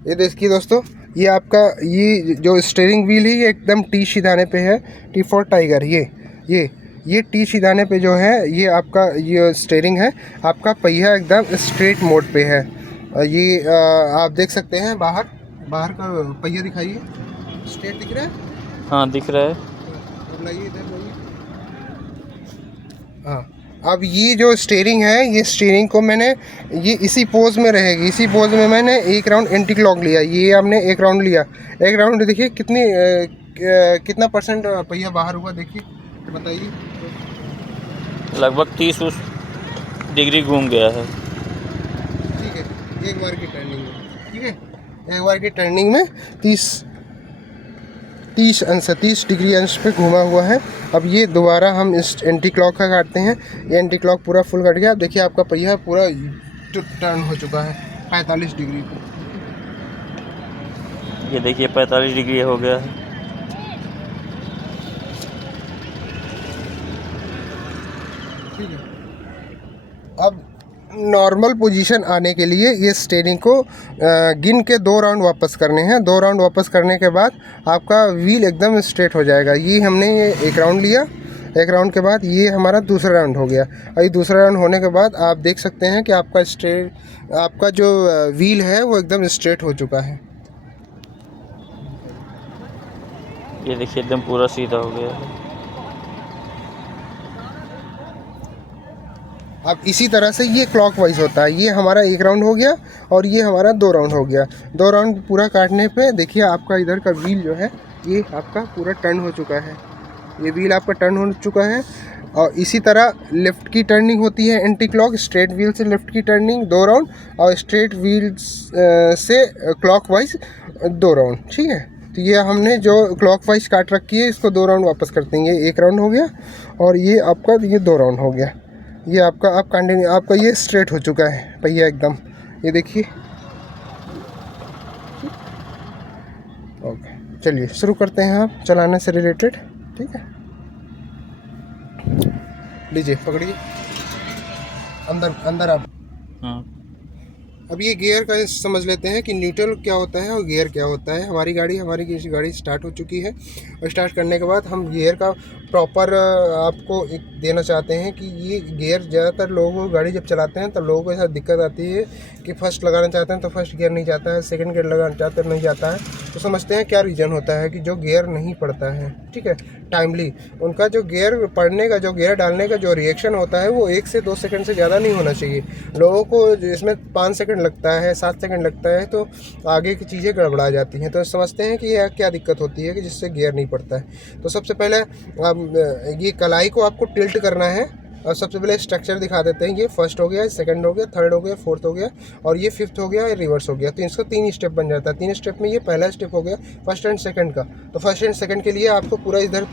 ये देखिए दोस्तों, ये आपका ये जो स्टीयरिंग व्हील है ये एकदम टी सीधाने पे है, टी फॉर टाइगर। ये टी सीधाने पे जो है ये आपका ये स्टीयरिंग है, आपका पहिया एकदम स्ट्रेट मोड पे है। ये आप देख सकते हैं बाहर का पहिया दिखाइए, स्ट्रेट दिख रहा है। हाँ दिख रहा है। अब लाइए इधर लाइए। हाँ, अब ये जो स्टीयरिंग है, ये स्टीयरिंग को मैंने ये इसी पोज में रहेगी, इसी पोज में मैंने एक राउंड एंटी क्लॉक लिया। ये हमने एक राउंड लिया, एक राउंड देखिए कितना परसेंट पहिया बाहर हुआ, देखिए बताइए। लगभग 30 डिग्री घूम गया है। ठीक है, एक बार की टर्निंग में, ठीक है, एक बार की टर्निंग में 30 डिग्री अंश पे घूमा हुआ है। अब ये दोबारा हम इस एंटी क्लॉक का काटते हैं। ये एंटी क्लॉक पूरा फुल कट गया। अब देखिए आपका पहिया पूरा टर्न हो चुका है 45 डिग्री पे। ये देखिए 45 डिग्री हो गया है। ठीक है, अब नॉर्मल पोजीशन आने के लिए ये स्टीयरिंग को गिन के 2 राउंड वापस करने हैं। 2 राउंड वापस करने के बाद आपका व्हील एकदम स्ट्रेट हो जाएगा। ये हमने ये एक राउंड लिया, एक राउंड के बाद ये हमारा दूसरा राउंड हो गया। और ये दूसरा राउंड होने के बाद आप देख सकते हैं कि आपका जो व्हील है वो एकदम स्ट्रेट हो चुका है। ये देखिए एकदम पूरा सीधा हो गया है। अब इसी तरह से ये क्लॉकवाइज होता है। ये हमारा एक राउंड हो गया और ये हमारा 2 राउंड हो गया। 2 राउंड पूरा काटने पे देखिए आपका इधर का व्हील जो है ये आपका पूरा टर्न हो चुका है। ये व्हील आपका टर्न हो चुका है। और इसी तरह लेफ़्ट की टर्निंग होती है एंटी क्लॉक, स्ट्रेट व्हील से लेफ़्ट की टर्निंग 2 राउंड और स्ट्रेट व्हील से क्लॉकवाइज 2 राउंड। ठीक है, तो ये हमने जो क्लॉकवाइज काट रखी है इसको 2 राउंड वापस कर देंगे। एक राउंड हो गया और ये आपका ये 2 राउंड हो गया। ये आपका आप कंटिन्यू, आपका ये स्ट्रेट हो चुका है पहिया एकदम। ये देखिए। ओके, चलिए शुरू करते हैं आप चलाने से रिलेटेड। ठीक है, लीजिए पकड़िए, अंदर अंदर आप। हाँ। अब ये गियर का समझ लेते हैं कि न्यूट्रल क्या होता है और गियर क्या होता है। हमारी गाड़ी स्टार्ट हो चुकी है और स्टार्ट करने के बाद हम गियर का प्रॉपर आपको एक देना चाहते हैं कि ये गियर ज़्यादातर लोगों को गाड़ी जब चलाते हैं तब लोगों को ऐसा दिक्कत आती है कि फर्स्ट लगाना चाहते हैं तो फर्स्ट गियर नहीं जाता है, सेकंड गियर लगाना चाहते हैं नहीं जाता है। तो समझते हैं क्या रीज़न होता है कि जो गियर नहीं पड़ता है। ठीक है, टाइमली उनका जो गियर पड़ने का, जो गियर डालने का जो रिएक्शन होता है वो 1 से 2 सेकंड से ज़्यादा नहीं होना चाहिए। लोगों को इसमें 5 सेकंड लगता है, 7 सेकंड लगता है, तो आगे की चीज़ें गड़बड़ा जाती हैं। तो समझते हैं कि यह क्या दिक्कत होती है कि जिससे गियर नहीं पड़ता है। तो सबसे पहले ये कलाई को आपको टिल्ट करना है और सबसे पहले स्ट्रक्चर दिखा देते हैं। ये फर्स्ट हो गया, सेकंड हो गया, थर्ड हो गया, फोर्थ हो गया और ये फिफ्थ हो गया, ये रिवर्स हो गया। तो इसका 3 स्टेप बन जाता है। 3 स्टेप में ये पहला स्टेप हो गया फर्स्ट एंड सेकंड का। तो फर्स्ट एंड सेकंड के लिए आपको पूरा इधर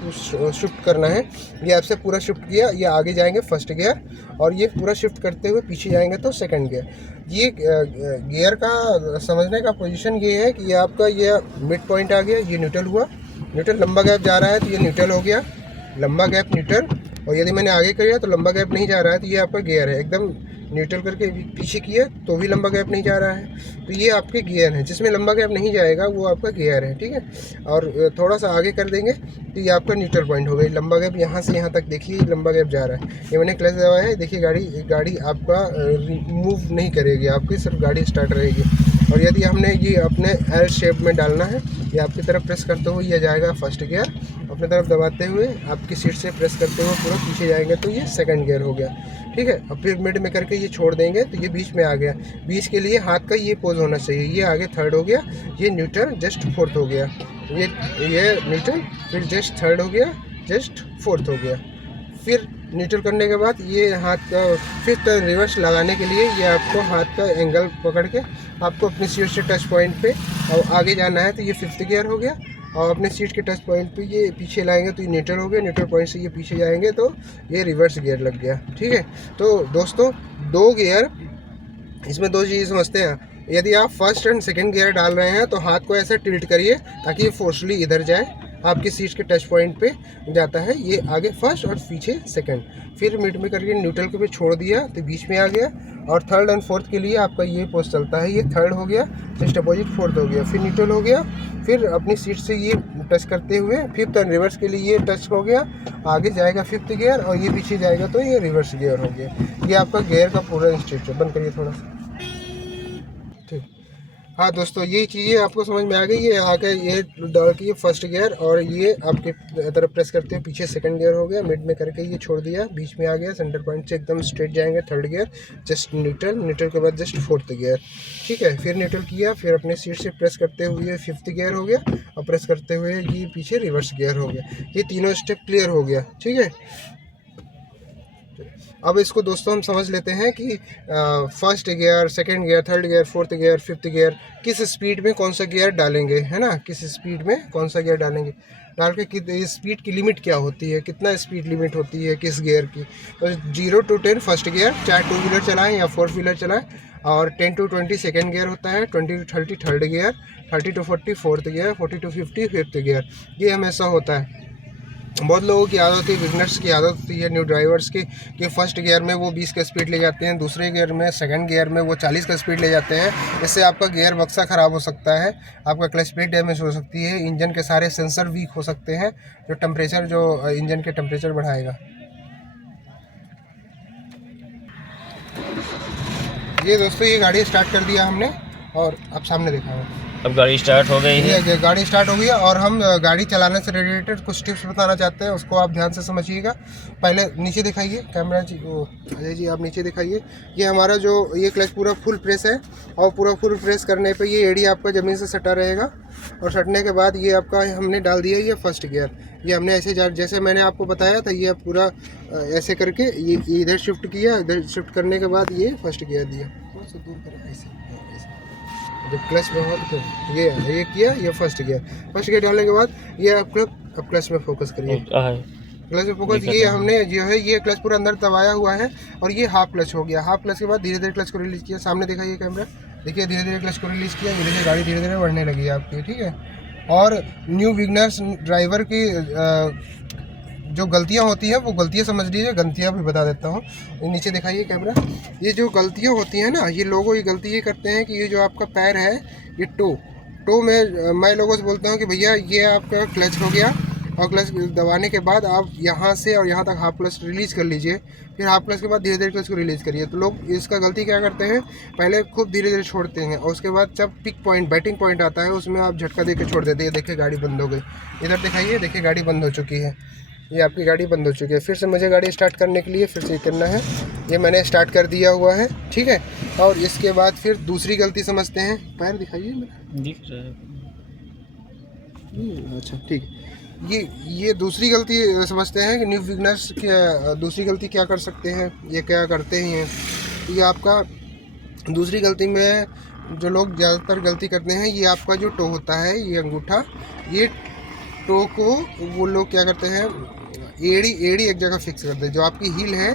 शिफ्ट करना है। ये आपसे पूरा शिफ्ट किया, ये आगे जाएंगे फर्स्ट गियर और ये पूरा शिफ्ट करते हुए पीछे जाएंगे तो सेकंड गियर। ये गियर का समझने का पोजीशन ये है कि ये आपका ये मिड पॉइंट आ गया, ये न्यूट्रल हुआ। न्यूट्रल लंबा गैप जा रहा है तो ये न्यूट्रल हो गया, लंबा गैप न्यूट्रल। और यदि मैंने आगे किया तो लंबा गैप नहीं जा रहा है तो ये आपका गियर है। एकदम न्यूट्रल करके पीछे किया तो भी लंबा गैप नहीं जा रहा है तो ये आपके गियर है। जिसमें लंबा गैप नहीं जाएगा वो आपका गियर है। ठीक है, और थोड़ा सा आगे कर देंगे तो ये आपका न्यूट्रल पॉइंट हो गई। लंबा गैप यहाँ से यहाँ तक देखिए लंबा गैप जा रहा है। ये मैंने क्लच दबाया है, देखिए गाड़ी आपका मूव नहीं करेगी, आपकी सिर्फ गाड़ी स्टार्ट रहेगी। और यदि हमने ये अपने एल शेप में डालना है, ये आपकी तरफ प्रेस करते हुए ये जाएगा फर्स्ट गियर, अपने तरफ दबाते हुए आपकी सीट से प्रेस करते हुए पूरा पीछे जाएंगे तो ये सेकंड गियर हो गया। ठीक है, अब फिर मिड में करके ये छोड़ देंगे तो ये बीच में आ गया। बीच के लिए हाथ का ये पोज होना चाहिए। ये आगे थर्ड हो गया, ये न्यूट्रल जस्ट फोर्थ हो गया, ये न्यूट्रल, फिर जस्ट थर्ड हो गया, जस्ट फोर्थ हो गया। फिर न्यूट्रल करने के बाद ये हाथ का फिफ्थ रिवर्स लगाने के लिए ये आपको हाथ का एंगल पकड़ के आपको अपनी सीट से टच पॉइंट पे और आगे जाना है तो ये फिफ्थ गियर हो गया। और अपने सीट के टच पॉइंट पे ये पीछे लाएंगे तो ये न्यूट्रल हो गया, न्यूट्रल पॉइंट से ये पीछे जाएंगे तो ये रिवर्स गियर लग गया। ठीक है, तो दोस्तों 2 गियर, इसमें 2 चीज़ें समझते हैं। यदि आप फर्स्ट एंड सेकंड गियर डाल रहे हैं तो हाथ को ऐसे टिल्ट करिए ताकि ये फोर्सली इधर जाए। आपकी सीट के टच पॉइंट पे जाता है, ये आगे फर्स्ट और पीछे सेकंड। फिर मिड में करके न्यूट्रल के पे छोड़ दिया तो बीच में आ गया। और थर्ड एंड फोर्थ के लिए आपका ये पोस्ट चलता है, ये थर्ड हो गया, जस्ट अपोजिट फोर्थ हो गया, फिर न्यूट्रल हो गया, फिर अपनी सीट से ये टच करते हुए फिफ्थ एंड रिवर्स के लिए ये टच हो गया, आगे जाएगा फिफ्थ गियर और ये पीछे जाएगा तो ये रिवर्स गियर हो गया। ये आपका गियर का पूरा इंस्ट्रक्चर। बंद करिए थोड़ा सा, ठीक। हाँ दोस्तों, ये चीज़ें आपको समझ में आ गई। ये आगे ये डाल के ये फर्स्ट गियर और ये आपके तरफ प्रेस करते हैं पीछे सेकंड गियर हो गया, मिड में करके ये छोड़ दिया, बीच में आ गया, सेंटर पॉइंट से एकदम स्ट्रेट जाएंगे third gear, just neutral, neutral के बाद जस्ट फोर्थ गियर, ठीक है। फिर न्यूट्रल किया, फिर अपने सीट से प्रेस करते हुए फिफ्थ गियर हो गया और प्रेस करते हुए ये पीछे रिवर्स गियर हो गया। ये तीनों स्टेप क्लियर हो गया, ठीक है। अब इसको दोस्तों हम समझ लेते हैं कि first gear, second gear, third gear, fourth gear, fifth gear किस स्पीड में कौन सा गियर डालेंगे, है ना, किस स्पीड में कौन सा गियर डालेंगे, डाल के स्पीड की लिमिट क्या होती है, कितना स्पीड लिमिट होती है किस गियर की। तो 0 to 10 फर्स्ट गियर, चाहे 2 व्हीलर चलाएँ या 4 व्हीलर चलाएँ, और 10 to 20 सेकंड गियर होता है, 20 to 30 third gear, 30 to 40 fourth gear, 40 to 50 fifth gear. ये हमेशा होता है। बहुत लोगों की आदत होती है, बिगनर्स की आदत होती है, न्यू ड्राइवर्स की, कि फर्स्ट गियर में वो 20 का स्पीड ले जाते हैं, दूसरे गियर में सेकंड गियर में वो 40 का स्पीड ले जाते हैं। इससे आपका गियर बक्सा ख़राब हो सकता है, आपका क्लच प्लेट डैमेज हो सकती है, इंजन के सारे सेंसर वीक हो सकते हैं, जो इंजन के टेम्परेचर बढ़ाएगा। ये दोस्तों, ये गाड़ी स्टार्ट कर दिया हमने और अब सामने देखा है, अब गाड़ी स्टार्ट हो गई है। ये गाड़ी स्टार्ट हो गई है और हम गाड़ी चलाने से रिलेटेड कुछ टिप्स बताना चाहते हैं, उसको आप ध्यान से समझिएगा। पहले नीचे दिखाइए कैमरा जी, अजय जी आप नीचे दिखाइए। ये हमारा जो ये क्लच पूरा फुल प्रेस है और पूरा फुल प्रेस करने पे ये एड़ी आपका ज़मीन से सटा रहेगा और सटने के बाद ये आपका हमने डाल दिया ये फर्स्ट गियर। ये हमने ऐसे जैसे मैंने आपको बताया था, ये पूरा ऐसे करके ये इधर शिफ्ट किया, इधर शिफ्ट करने के बाद ये फर्स्ट गियर दिया, थोड़ा सा दूर करें ऐसे, जब क्लच में हो तो ये किया, ये फर्स्ट गियर डालने के बाद ये अब क्लच में फोकस करिए, क्लच में फोकस। ये हमने जो है ये क्लच पूरा अंदर दबाया हुआ है और ये हाफ क्लच हो गया। हाफ क्लच के बाद धीरे धीरे क्लच को रिलीज किया, सामने दिखाइए कैमरा, देखिए धीरे धीरे क्लच को रिलीज किया, धीरे धीरे गाड़ी धीरे धीरे बढ़ने लगी आपकी, ठीक है। और न्यू बिगनर्स ड्राइवर की जो गलतियां होती हैं वो गलतियां समझ लीजिए, गलतियां भी बता देता हूँ। नीचे दिखाइए कैमरा, ये जो गलतियां होती हैं ना, ये लोगों ये गलती ये करते हैं कि ये जो आपका पैर है ये टो में, मैं लोगों से बोलता हूँ कि भैया ये आपका क्लच हो गया और क्लच दबाने के बाद आप यहाँ से और यहाँ तक हाफ क्लच रिलीज़ कर लीजिए, फिर हाफ क्लच के बाद धीरे धीरे क्लच को रिलीज़ करिए। तो लोग इसका गलती क्या करते हैं, पहले खूब धीरे धीरे छोड़ते हैं और उसके बाद जब पिक पॉइंट, बैटिंग पॉइंट आता है उसमें आप झटका दे के छोड़ देते हैं। देखिए गाड़ी बंद हो गई, इधर दिखाइए, देखिए गाड़ी बंद हो चुकी है, ये आपकी गाड़ी बंद हो चुकी है। फिर से मुझे गाड़ी स्टार्ट करने के लिए फिर से करना है, ये मैंने स्टार्ट कर दिया हुआ है, ठीक है। और इसके बाद फिर दूसरी गलती समझते हैं, पैर दिखाइए मेरा, दिख रहा है। अच्छा ठीक है। ये दूसरी गलती समझते हैं कि न्यू बिगनर्स की दूसरी गलती क्या कर सकते हैं, ये क्या करते ही हैं। ये आपका दूसरी गलती में जो लोग ज़्यादातर गलती करते हैं, ये आपका जो टो होता है, ये अंगूठा, ये टो को वो लोग क्या करते हैं, एड़ी एक जगह फिक्स करते हैं, जो आपकी हील है